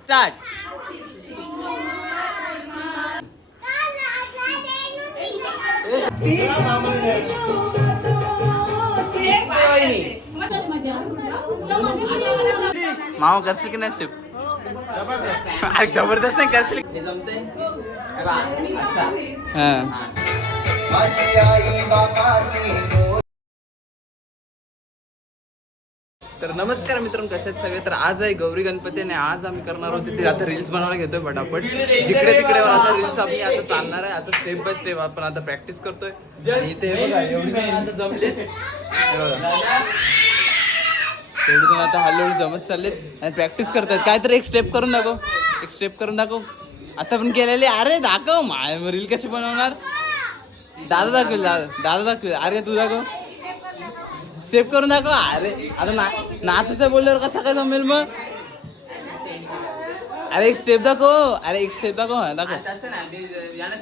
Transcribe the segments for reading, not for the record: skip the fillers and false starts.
Start. मामा करशील की नाही स्टेप? अरे जबरदस्त नाही करशील? हे जमते. तर नमस्कार मित्रांनो, कसे आहेत सगळे? तर आज आहे गौरी गणपती आणि आज आम्ही करणार होते ते आता रील्स बनवायला घेतोय फटाफट. जिकडे तिकडे आता रील्स आम्ही आता चालणार आहे. आता स्टेप बाय स्टेप आपण आता प्रॅक्टिस करतोय. आणि इथे बघा एवढी जण आता जमलेत, एवढी जण आता हळूहळू जमत चाललेत आणि प्रॅक्टिस करतायत. काहीतरी एक स्टेप करून दाखव, एक स्टेप करून दाखव. आता पण केलेले. अरे दाखव, रील कशी बनवणार? दादा दाखवेल, दादा दाखवेल. अरे तू दाखव, स्टेप करून दाखव. अरे आता नाचायचं बोलल्यावर कसा काय जमेल मग? अरे एक स्टेप दाखव, अरे एक स्टेप दाखव. दाखव.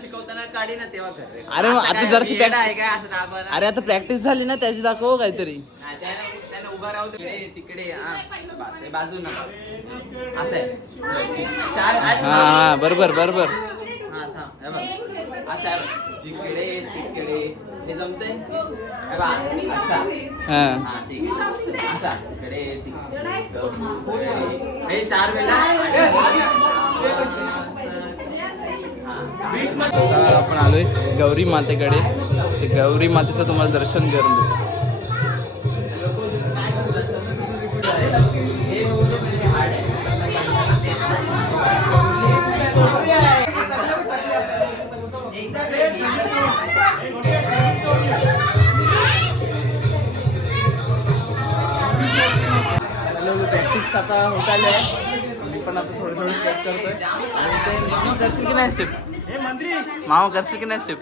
शिकवताना काढी ना तेव्हा. अरे मग आता जराशी प्रॅक्टिस. अरे आता प्रॅक्टिस झाली ना त्याची, दाखव काहीतरी. उभा राहू तिकडे बाजूला असं आहे. हा बरोबर बरोबर. जिकडे तिकडे हे जमतंय. हे 4 वेळा आपण आलोय गौरी मातेकडे. ते गौरी मातेचं तुम्हाला दर्शन करून देतो. प्रॅक्टिस आता होत आली आहे. मी पण आता थोडे थोडे स्टेप करतोय. आणि ते करशील की नाही स्टेप? मामा करशील की नाही स्टेप?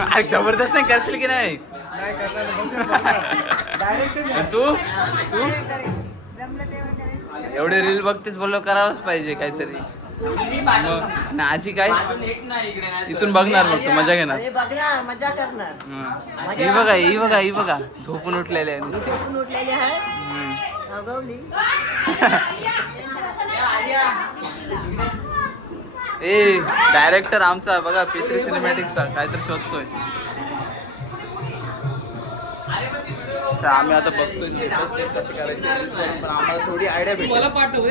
अरे जबरदस्त नाही करशील की नाही? तू तू एवढे रील बघतेस, बोललो करावंच पाहिजे काहीतरी. मग आजी काय इथून बघणार, बघतो मजा घेणार. मजा करणार. ही बघा, ही बघा, ही बघा झोपून उठलेले आहे नुसते. ए डायरेक्टर आमचा बघा P3 सिनेमॅटिक्सचा काहीतरी शोधतोय. आम्ही आता बघतोय स्टेप बाय स्टेप कशी करायची रील्स वरून, पण आम्हाला थोडी आयडिया भेटली.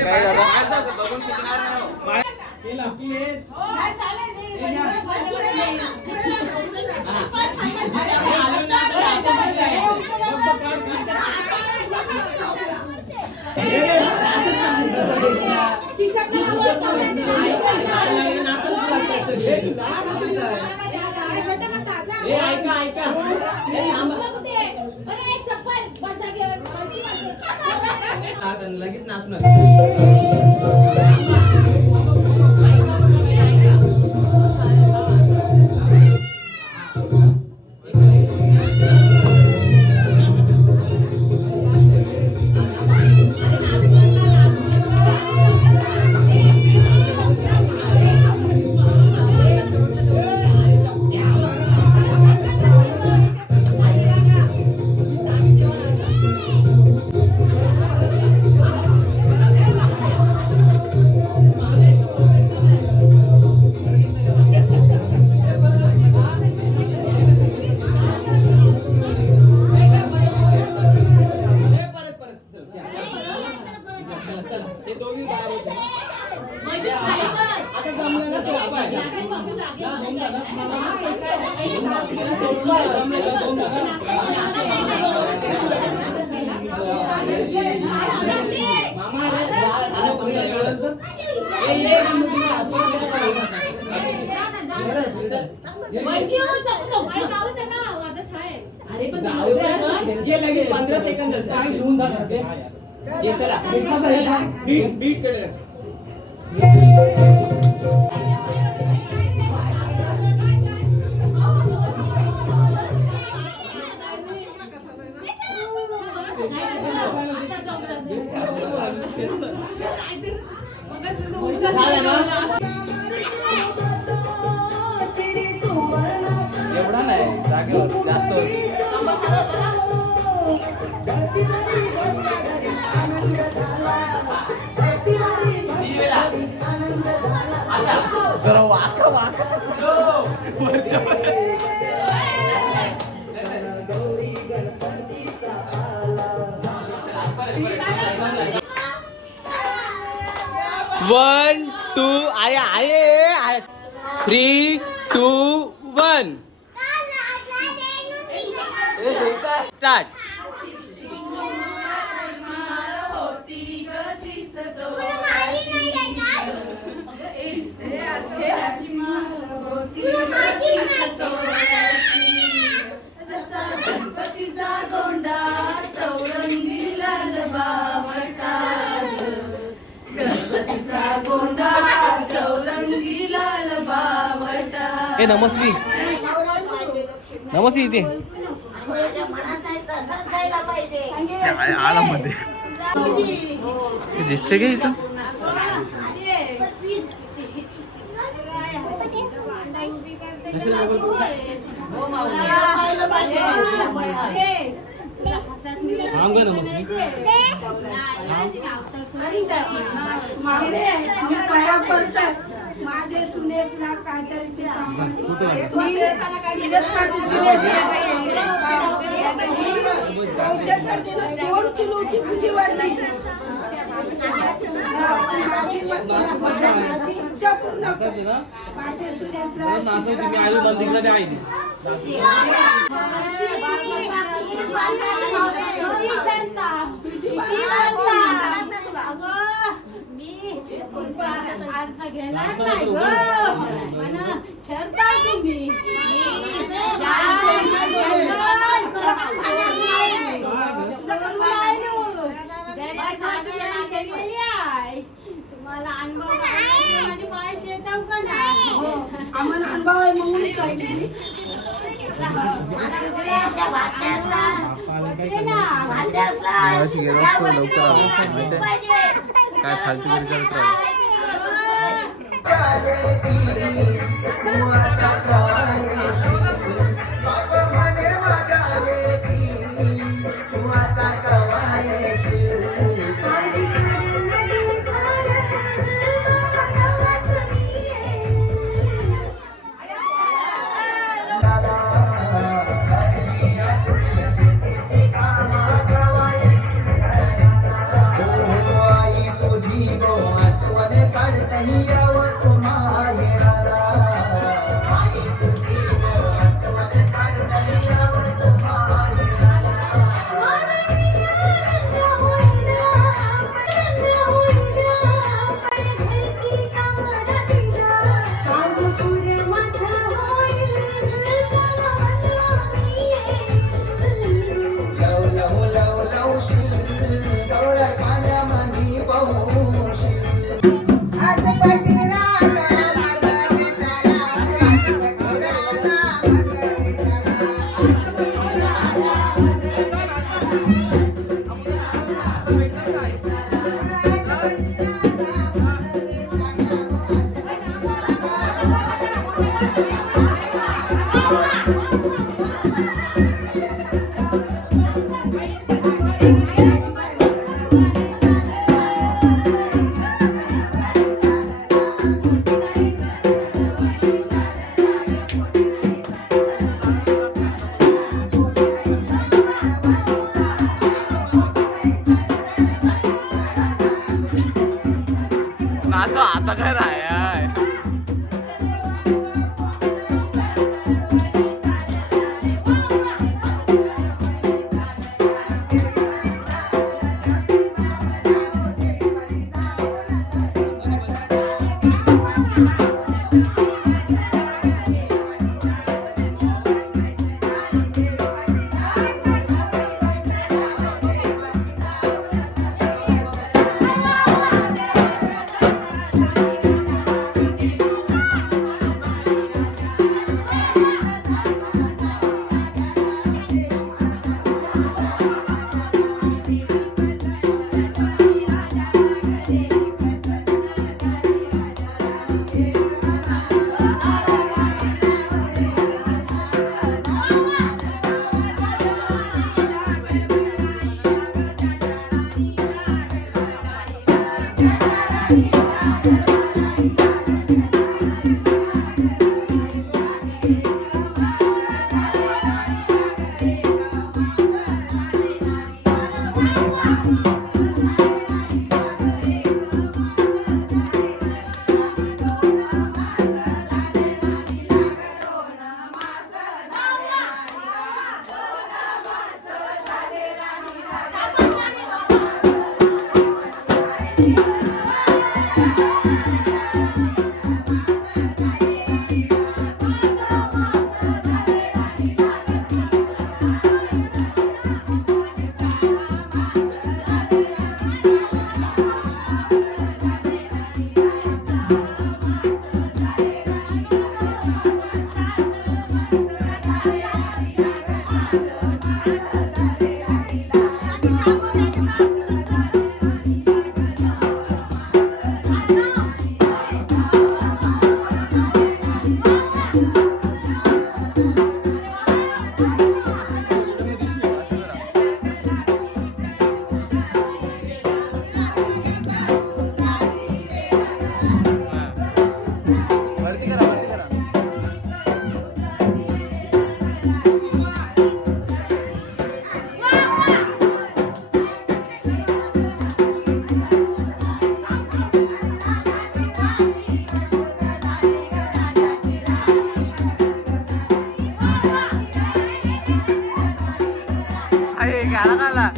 काय दादा बघून शिकणार नाही. लगेच नाचणार. अरे पण जाऊ दे, 15 सेकंद घेऊन जा. बीट कर. एवढा नाही जागे जागेवर जास्त होती. जरा वाका वाका 1 2 आहे आहे 3 2 1 स्टार्ट. गणपतीचा गोंडा चौरंगी लाल बावटा, गणपतीचा गोंडा चौरंगी लाल बावटा. ए नमस्वी नमस्वी इथे आला मध्ये दिसते का इथं. थांब ग नमस्वी माझे सुनेसला काहीतरी दोन किलोची भुजी वाढली. इच्छा पूर्ण माझे सुनेसला तुम्ही आलो नंदिकला ते आई अर्ज घेणार नाही ग छरता तुम्ही तुम्हाला अनुभव माझे पाय येतात का नाही. आम्हाला अनुभव आहे म्हणून काय केली काय फालतू तरी करत राहा. नाचो आता काय राय आहे गाला गाला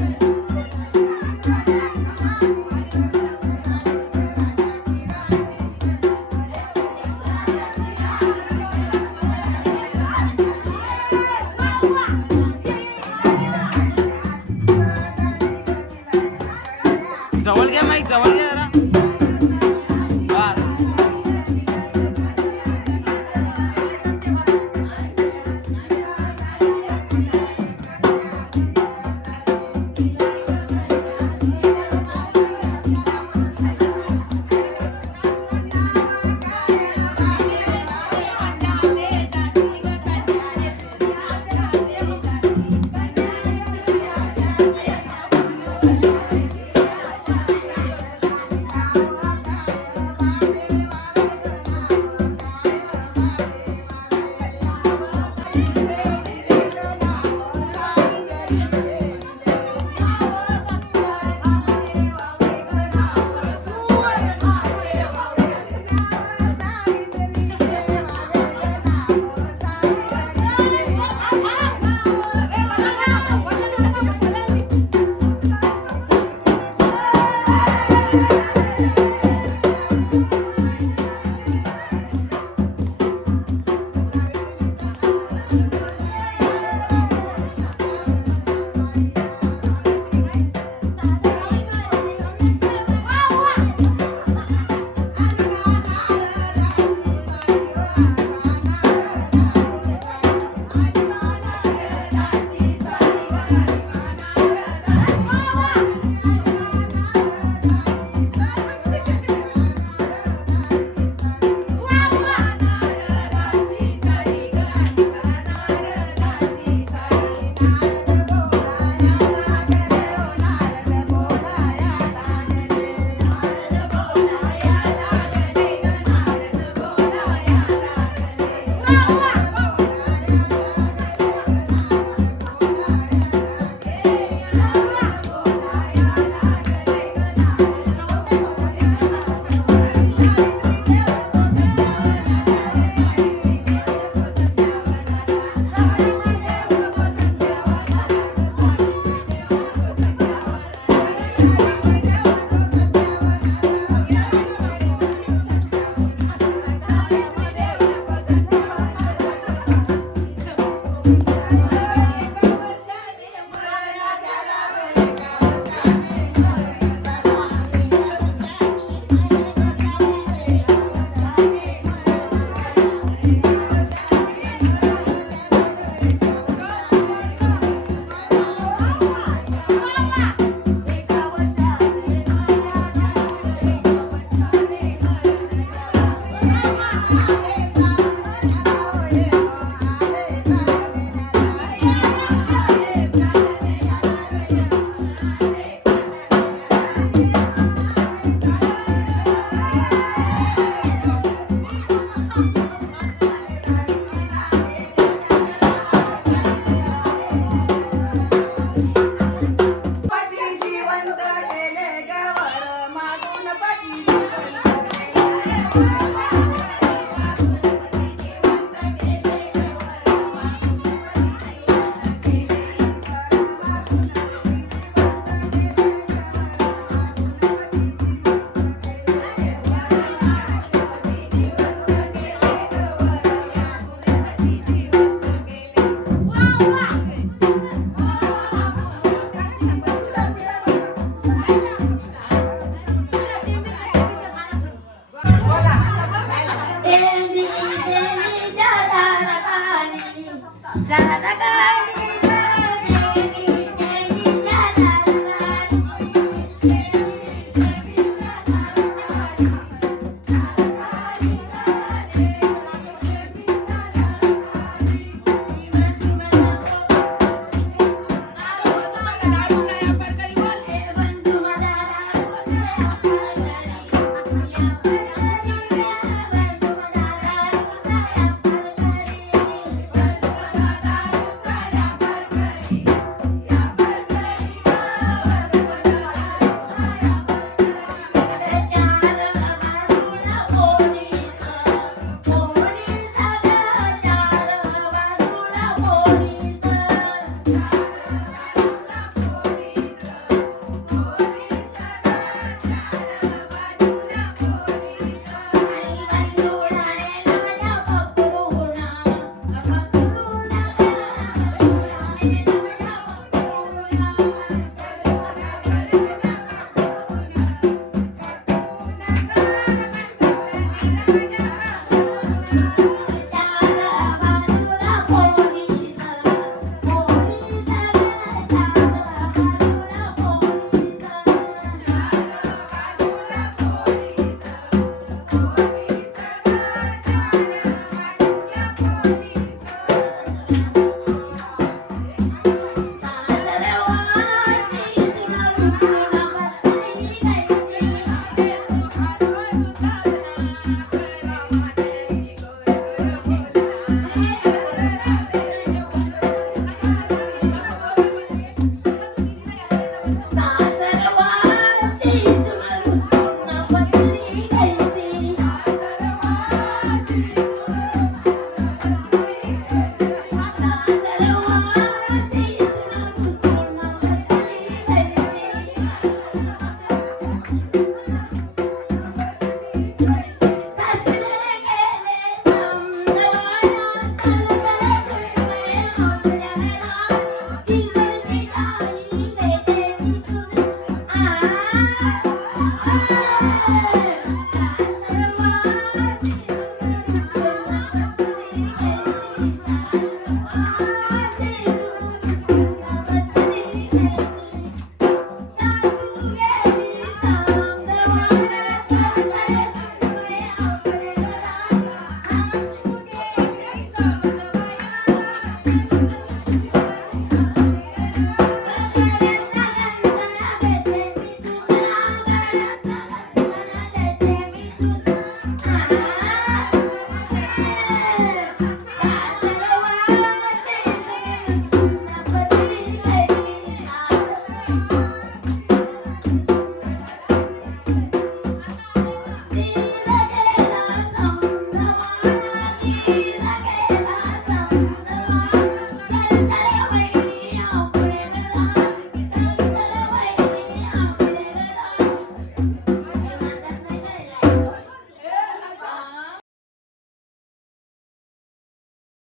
जवळ घ्या माईक जवळ घ्या जरा बस वा वा